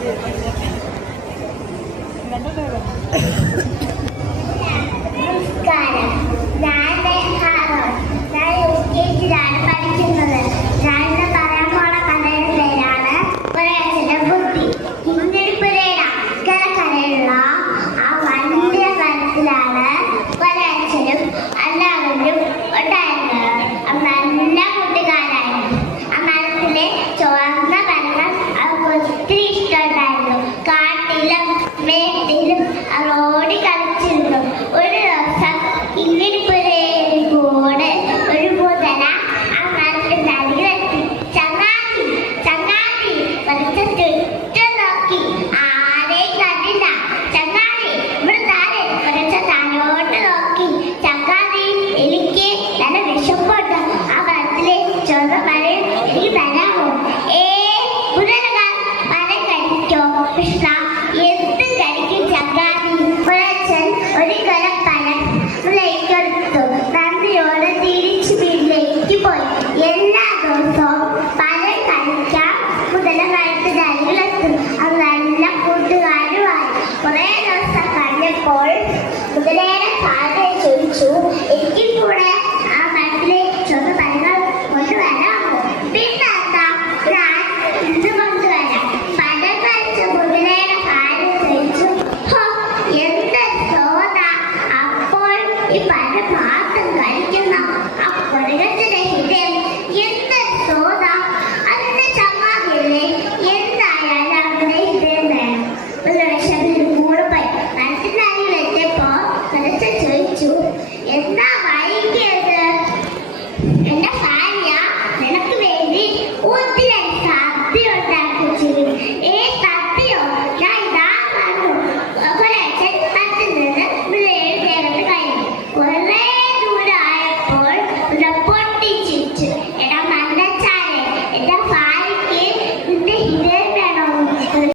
നമസ്കാരം. ഞാൻ യുകെജിയിലാണ് പഠിക്കുന്നത്. ഞാൻ ഇന്ന് പറയാൻ പോണ കഥയുടെ പേരാണ് ഒരച്ഛന്റെ ബുദ്ധി. ഇന്ത്യൻ പുരയുടെ അക്കരക്കരയുള്ള ആ വലിയ മരത്തിലാണ് ഒരച്ഛനും എല്ലാവരും ഉണ്ടായിരുന്നത്. നല്ല കൂട്ടുകാരായിരുന്നു. ആ മരത്തിലെ ചുവന്ന വെള്ളം അവർക്ക് ഒത്തിരി ഇഷ്ടമുണ്ടായിരുന്നു. കാട്ടിലും മേട്ടിലും റോഡി കളിച്ചിരുന്നു. ഒരു ദിവസം ഇങ്ങിരിപ്പുരയിൽ കൂടെ ഒരു മുതല ആ മരത്തിന്റെ അരികിലെത്തി. ചങ്ങാതി ചങ്ങാതി കുറച്ച് ചുറ്റും നോക്കി. ആരെയും കണ്ടില്ല. ചങ്ങാതി ഇവിടെ താഴെ കുറച്ച് താഴോട്ട് നോക്കി. ചങ്ങാതി എനിക്ക് നല്ല വിശപ്പുണ്ട്. ആ മരത്തിലെ ചുവന്ന മരം എനിക്ക് തരാമോ? മുതലകൾ മരം കഴിക്കോ കൃഷ്ണ? എന്ത് കഴിക്കും ചങ്ങാതി? ഒരച്ഛൻ ഒരു കലം പഴം മുളയ്ക്കെടുത്തു. നന്ദിയോടെ തിരിച്ചു വീട്ടിലേക്ക് പോയി. എല്ലാ ദിവസവും പഴം കഴിക്കാൻ മുതല മരത്തിന്റെ അരികിലെത്തും. അത് നല്ല കൂട്ടുകാരുമായി. കുറെ ദിവസം കഴിഞ്ഞപ്പോൾ മുതലേറെ താഴെ ചോദിച്ചു,